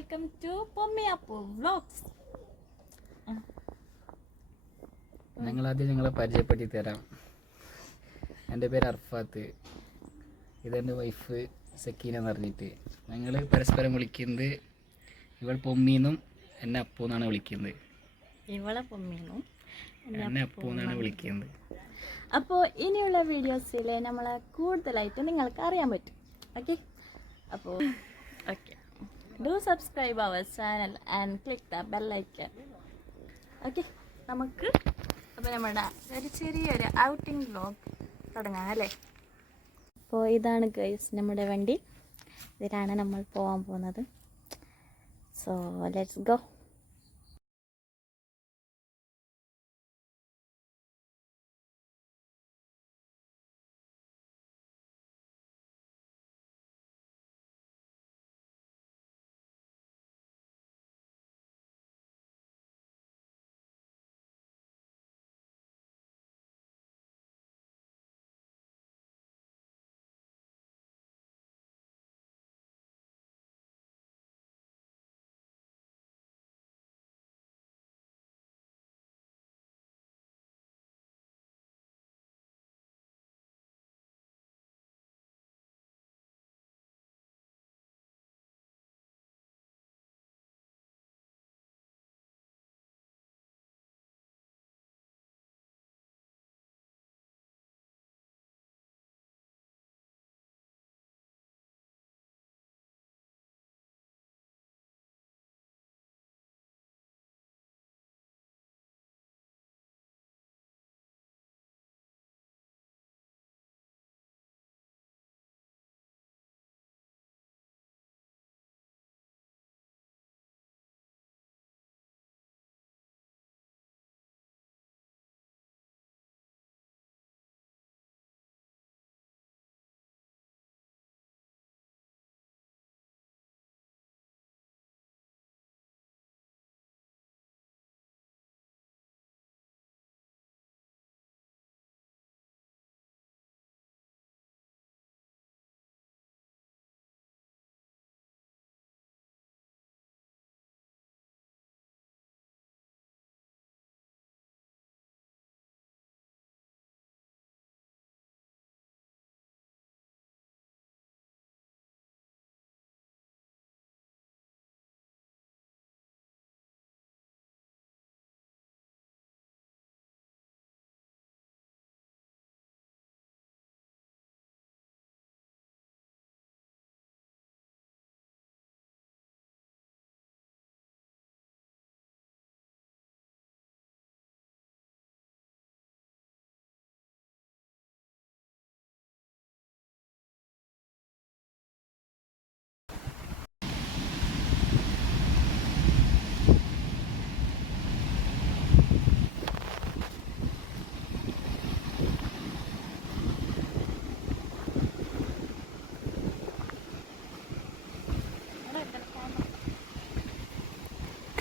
Welcome to Pommiyappu vlogs. ഞങ്ങളാദ്യം ഞങ്ങളെ പരിചയപ്പെടുത്തി തരാം. എൻ്റെ പേര് അർഫാത്ത്, ഇതെൻ്റെ വൈഫ് സക്കീന എന്ന് പറഞ്ഞിട്ട്. ഞങ്ങൾ പരസ്പരം വിളിക്കുന്നത് ഇവൾ പൊമ്മീന്നും എന്നെ അപ്പു എന്നാണ് വിളിക്കുന്നത്. ഇവളെ പൊമ്മീന്നും എന്നെ അപ്പു എന്നാണ് വിളിക്കുന്നത്. അപ്പോൾ ഇനിയുള്ള വീഡിയോസിൽ നമ്മളെ കൂടുതലായിട്ട് നിങ്ങൾക്ക് അറിയാൻ പറ്റും. ഓക്കെ, അപ്പോൾ okay, do subscribe our channel and click the bell icon. Okay, നമുക്ക് അപ്പോൾ നമ്മുടെ ഒരു ചെറിയൊരു ഔട്ടിംഗ് വ്ലോഗ് തുടങ്ങാം അല്ലേ. അപ്പോൾ ഇതാണ് ഗൈസ് നമ്മുടെ വണ്ടി, ഇതിലാണ് നമ്മൾ പോകാൻ പോകുന്നത്. So let's go.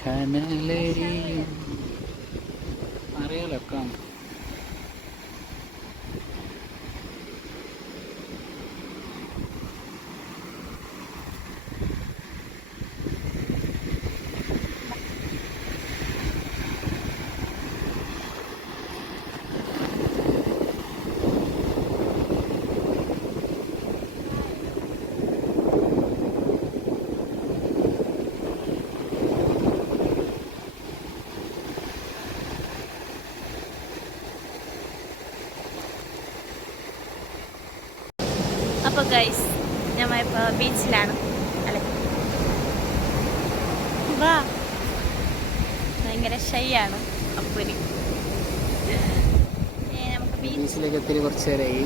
കനലരിയും അറിയാലോ കാണും. അപ്പോൾ ഗൈസ് ഞമ്മളിപ്പോൾ ബീച്ചിലാണ് അല്ലേ. വാ, ഭയങ്കര ഷൈ ആണ് അപ്പൂരി. നമുക്ക് ബീച്ചിലേക്ക് എത്തി കുറച്ച് നേരമായി.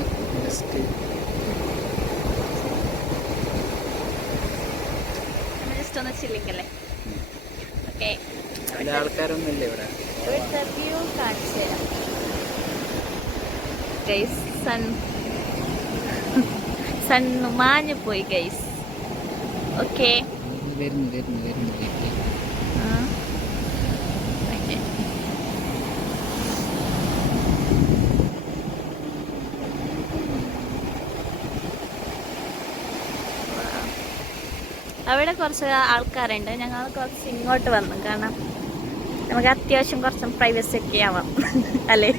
ജസ്റ്റ് ഒന്ന് ചില്ലിക്കല്ലേ. ഓക്കെ, ആൾക്കാരൊന്നും ഇല്ല ഇവിടെ. ഇവിടുത്തെ വ്യൂ കാണിച്ചു തരാം ഗൈസ്. സണ്ണ് മാഞ്ഞു പോയി ഗൈസ്. ഓക്കെ, വരുന്നു. അവിടെ കുറച്ച് ആൾക്കാരുണ്ട്. ഞങ്ങൾ കുറച്ച് ഇങ്ങോട്ട് വന്നു, കാരണം നമുക്ക് അത്യാവശ്യം കുറച്ചും പ്രൈവസി ഒക്കെ ആവാം അല്ലേ.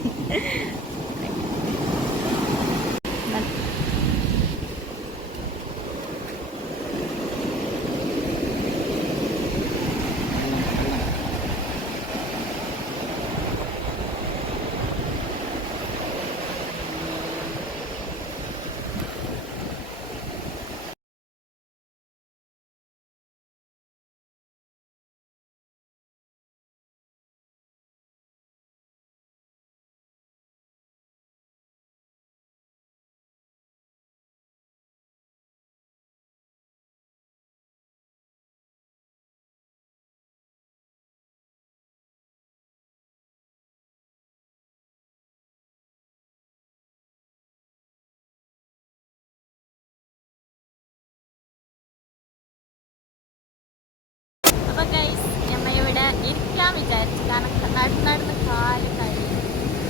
അപ്പോൾ ഗൈസ് നമ്മൾ ഇവിടെ ഇരിക്കാൻ വിചാരിച്ചു, കാരണം നടന്ന് കാല് കഴിയും.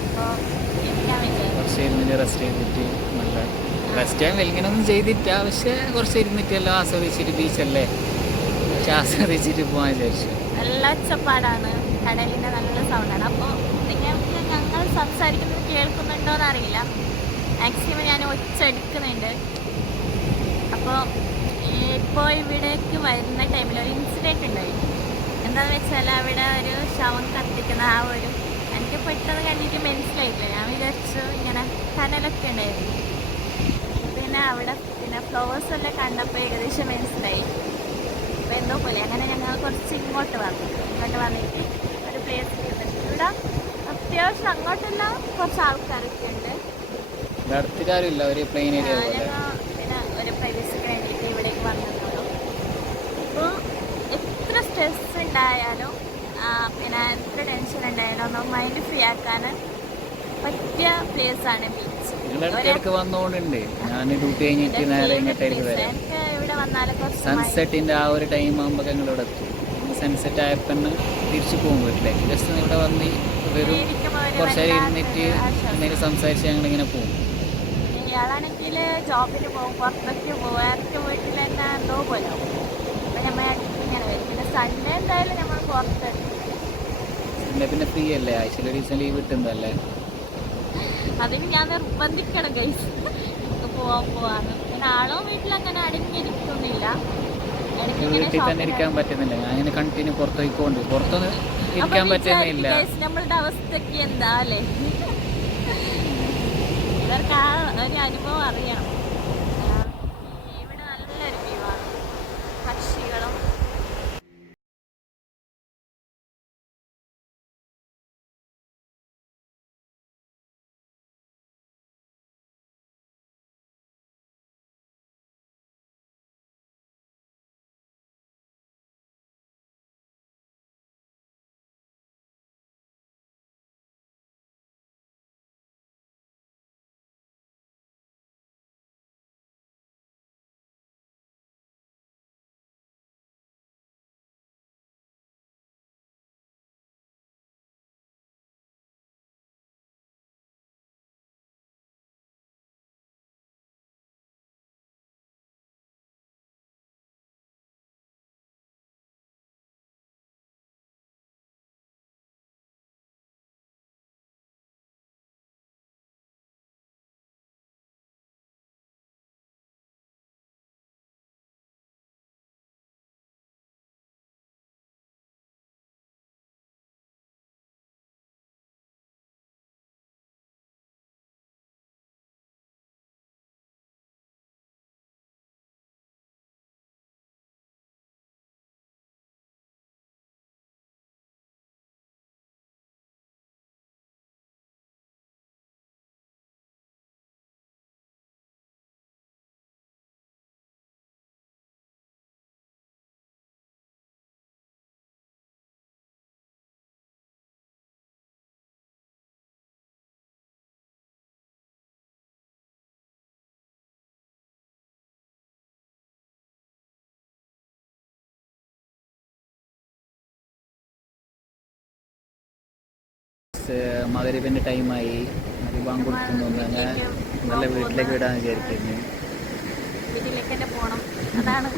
അപ്പോൾ ഇരിക്കാൻ വിചാരിച്ചു. കുറച്ച് ഇരുന്നിട്ട് റെസ്റ്റ് ചെയ്തിട്ട് നല്ല റെസ്റ്റ് ചെയ്യാൻ വലിങ്ങനൊന്നും ചെയ്തിട്ട, പക്ഷേ കുറച്ച് ഇരുന്നിട്ടെല്ലാം ആസ്വദിച്ചിട്ട് ബീച്ചല്ലേ, പക്ഷെ ആസ്വദിച്ചിട്ട് പോകാൻ വിചാരിച്ചു. നല്ല ഒച്ചപ്പാടാണ്, കടലിൻ്റെ നല്ല സൗണ്ടാണ്. അപ്പോൾ നിങ്ങൾക്ക് ഞങ്ങൾ സംസാരിക്കുന്നത് കേൾക്കുന്നുണ്ടോ എന്നറിയില്ല. മാക്സിമം ഞാൻ ഒച്ചെടുക്കുന്നുണ്ട്. അപ്പോൾ ഇപ്പോൾ ഇവിടേക്ക് വരുന്ന ടൈമിൽ ഒരു ഇൻസിഡൻറ്റ് ഉണ്ടായിരുന്നു. എന്താണെന്ന് വെച്ചാൽ അവിടെ ഒരു ശവം കത്തിക്കുന്ന ആ ഒരു, എനിക്ക് പെട്ടെന്ന് കണ്ടിട്ട് മനസ്സിലായിട്ടില്ല. ഞാൻ വിചാരിച്ചു ഇങ്ങനെ കനലൊക്കെ ഉണ്ടായിരുന്നു. പിന്നെ അവിടെ പിന്നെ ഫ്ലവേഴ്സ് എല്ലാം കണ്ടപ്പോൾ ഏകദേശം മനസ്സിലായി. അപ്പോൾ എന്തോ പോലെ അങ്ങനെ ഞങ്ങൾ കുറച്ച് ഇങ്ങോട്ട് വന്നിട്ട് ഒരു പ്ലേസ് ചെയ്തിട്ട് ഇവിടെ അത്യാവശ്യം അങ്ങോട്ടെല്ലാം കുറച്ച് ആൾക്കാരൊക്കെ ഉണ്ട്. അടുത്തുകാരില്ല, ഒരു പ്ലെയിൻ ഏരിയ പോലെ. പിന്നെ ഒരു പ്രൈവസിക്ക് വേണ്ടിയിട്ട് ഇവിടേക്ക് വന്നിട്ടുള്ളൂ. അപ്പോൾ എത്ര സ്ട്രെസ് ഉണ്ടായാലും പിന്നെ എത്ര ടെൻഷൻ ഉണ്ടായാലും ഒന്ന് മൈൻഡ് ഫ്രീ ആക്കാൻ പറ്റിയ പ്ലേസാണ് ബീച്ച്. ഇടയ്ക്ക് വന്നുകൊണ്ടുണ്ട്. ഞാൻ ഡ്യൂട്ടി കഴിഞ്ഞിട്ട് നേരെ ഇങ്ങോട്ടേക്ക് വരാം. എനിക്ക് ഇവിടെ വന്നാലും കുറച്ച് സൺസെറ്റിൻ്റെ ആ ഒരു ടൈം ആകുമ്പോൾ ഞങ്ങൾ ഇവിടെ എത്തും. സൺസെറ്റ് ആയപ്പോൾ തിരിച്ചു പോകും വീട്ടിലേക്ക്. ജസ്റ്റ് ഇവിടെ വന്ന് വരും, കുറച്ച് നേരം ഇരുന്നിട്ട് എന്തെങ്കിലും സംസാരിച്ച് ഞങ്ങളിങ്ങനെ പോകും. ഇയാളാണെങ്കിൽ ജോബിന് പോകും, പുറത്തൊക്കെ പോകും, ഇടയ്ക്ക് വീട്ടിൽ തന്നെ എന്തോ പോലെ ആവും. അപ്പം നമ്മൾ ഇടയ്ക്ക് ഇങ്ങനെ വരും. പിന്നെ സൺഡേ എന്തായാലും നമ്മൾ പുറത്തെടുക്കും. പിന്നെ ഫ്രീ അല്ലേ, ആഴ്ചയിൽ ഒരു ദിവസം ലീവ് കിട്ടുന്നതല്ലേ. അതിന് ഞാൻ നിർബന്ധിക്കണം ഗൈസ് പോവാന്ന്. പിന്നെ ആളോ വീട്ടിലങ്ങനെ അടങ്ങിയിരിക്കുന്നില്ല. വീട്ടിൽ തന്നെ ഇരിക്കാൻ പറ്റുന്നില്ല. ഞാൻ ഇങ്ങനെ കണ്ടിന്യൂ പുറത്ത് പോയിക്കൊണ്ട് പുറത്തൊന്നും ഇരിക്കാൻ പറ്റുന്നില്ല. നമ്മളുടെ അവസ്ഥക്ക് എന്താ അല്ലേ, ഇവർക്ക് ആ ഒരു അനുഭവം അറിയണം. ഇവിടെ നല്ലൊരു വ്യൂ ആണ്, പക്ഷികളും മകരിബിൻ്റെ ടൈമായി, ബാങ്ക് കൊടുക്കുന്നു. അങ്ങനെ നല്ല വീട്ടിലേക്ക് വിടാൻ വിചാരിക്കുന്നു. വീട്ടിലേക്ക് തന്നെ പോകണം, അതാണ്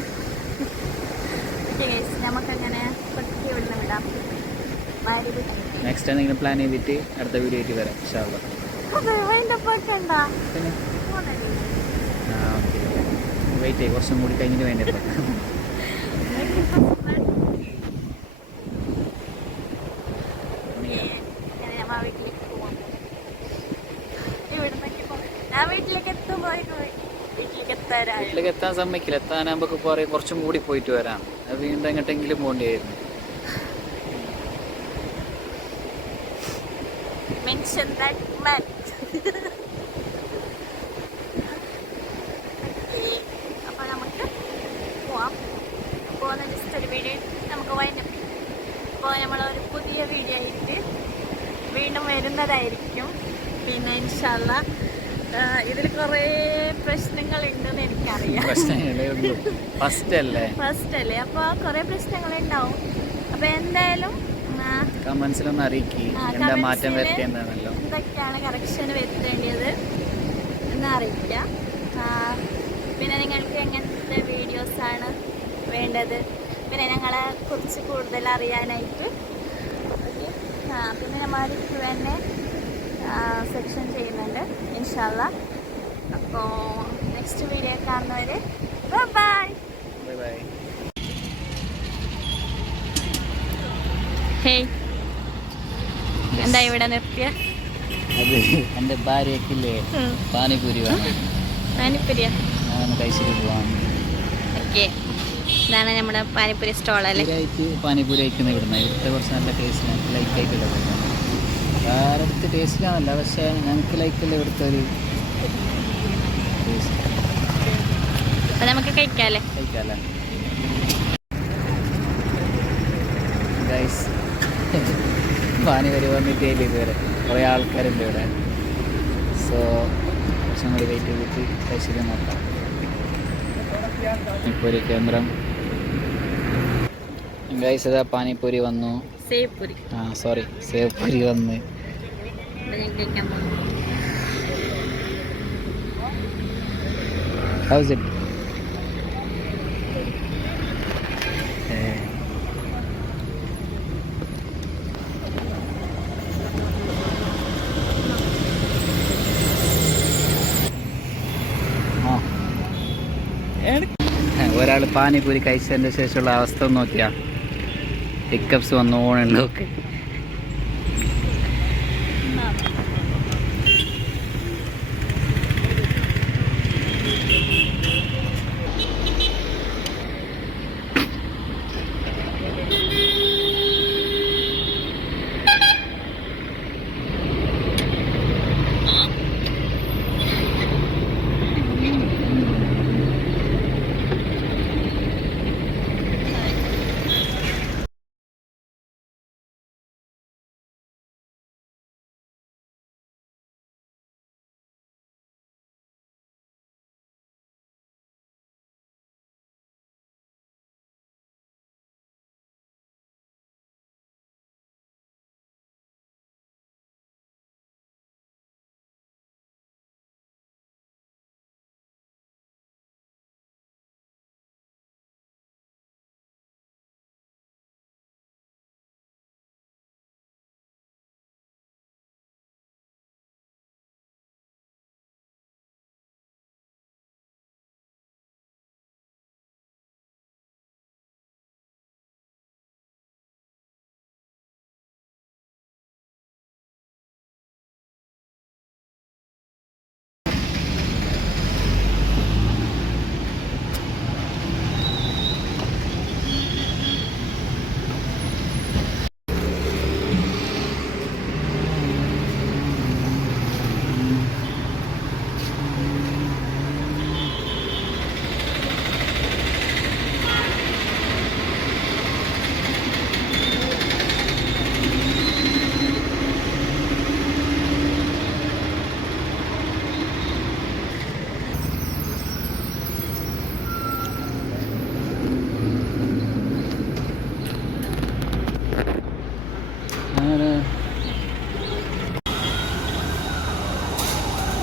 ഓക്കെ ഗൈസ്, നമുക്കങ്ങനെ കൊത്തി ഇവിടുന്ന് വിടാം. നെക്സ്റ്റ് എന്തെങ്കിലും പ്ലാൻ ചെയ്തിട്ട് അടുത്ത വീഡിയോ ആയിട്ട് വരാം. ഇൻഷാ അല്ലാ. പിന്നെ ഓക്കെ വെയിറ്റ് ചെയ്യും, കുറച്ചും കൂടി കഴിഞ്ഞിട്ട് വേണ്ടപ്പോൾ. വീട്ടിലേക്ക് എത്താൻ സമ്മതിക്കില്ല. എത്താനാകുമ്പോൾ പറയും കുറച്ചും കൂടി പോയിട്ട് വരാം. അത് വീണ്ടും എങ്ങോട്ടെങ്കിലും പോകേണ്ടിയായിരുന്നു. Mention that man. അപ്പോൾ നമുക്ക് പോവാം. പോകുന്ന ജസ്റ്റ് ഒരു വീഡിയോ നമുക്ക് വൈൻഡപ്പ്. അപ്പോൾ നമ്മളൊരു പുതിയ വീഡിയോ ആയിട്ട് വീണ്ടും വരുന്നതായിരിക്കും. പിന്നെ ഇൻഷാ അല്ലാ ഇതിൽ കുറേ പ്രശ്നങ്ങളുണ്ടെന്ന് എനിക്കറിയാം. ഫസ്റ്റ് അല്ലേ, അപ്പോൾ കുറേ പ്രശ്നങ്ങളുണ്ടാവും. അപ്പോൾ എന്തായാലും കമന്റ്സിലൊന്ന് അറിയിക്കുക എന്താ മാറ്റം വരുത്തേണ്ടതെന്നല്ലോ, എന്തൊക്കെയാണ് കറക്ഷൻ വരുത്തേണ്ടത് എന്ന് അറിയിക്കുക. പിന്നെ നിങ്ങൾക്ക് എങ്ങനത്തെ വീഡിയോസാണ് വേണ്ടത്, പിന്നെ ഞങ്ങളെ കുറിച്ച് കൂടുതൽ അറിയാനായിട്ട്. പിന്നെ നമ്മൾ Q&A സെക്ഷൻ ചെയ്യുന്നുണ്ട് ഇൻഷാ അല്ലാ. അപ്പോൾ നെക്സ്റ്റ് വീഡിയോ കാണുന്നവരെ ബൈ. ഹേയ്, എന്താ ഇവിടെ നിർത്തിയ? അത് എൻ്റെ ഭാര്യക്കില്ലേ പാനിപൂരി വേണം. പാനിപ്പൂരിയാ? കഴിച്ചിട്ട് പോവാം. ഓക്കെ, ഇതാണ് നമ്മുടെ പാനിപ്പൂരി സ്റ്റോളല്ലേ? പാനിപ്പൂരി കഴിക്കുന്ന ഇവിടുന്ന്. ഇവിടുത്തെ കുറച്ച് നല്ല ടേസ്റ്റ് ഞങ്ങൾക്ക് ലൈക്കായിട്ടുള്ള വേറെ ടേസ്റ്റിലാണല്ല, പക്ഷേ ഞങ്ങൾക്ക് ലൈക്കുള്ള ഇവിടുത്തെ ഒരു ടേസ്റ്റ്. അപ്പം നമുക്ക് കഴിക്കാമല്ലേ? ഗൈസ്, പാനി വരെ വന്നിട്ടേയില്ല ഇതുവരെ. കുറേ ആൾക്കാരുണ്ട് ഇവിടെ. സോ കുറച്ചും കൂടി വെയിറ്റ് ചെയ്തിട്ട് കഴിച്ചിട്ട് നോക്കാം. പാനിപ്പൂരി കേന്ദ്രം ഗൈസ്, ഇതാ പാനിപ്പൂരി വന്നു. സേവ് പൂരി വന്ന്. How's it? ഒരാൾ പാനിപൂരി കഴിച്ചതിൻ്റെ ശേഷമുള്ള അവസ്ഥ നോക്കിയാ പിക്കപ്സ് വന്നു ഓണുള്ളതൊക്കെ.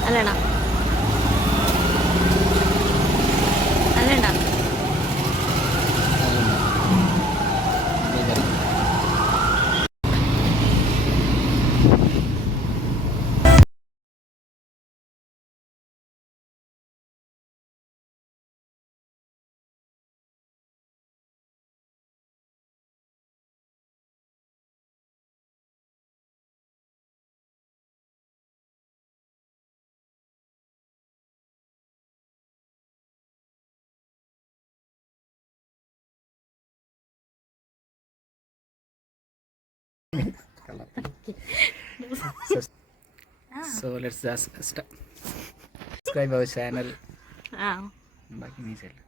അല്ലടാ അല്ലടാ So let's just subscribe our channel. ആ ബാക്കി നീ ചെല്ലാം.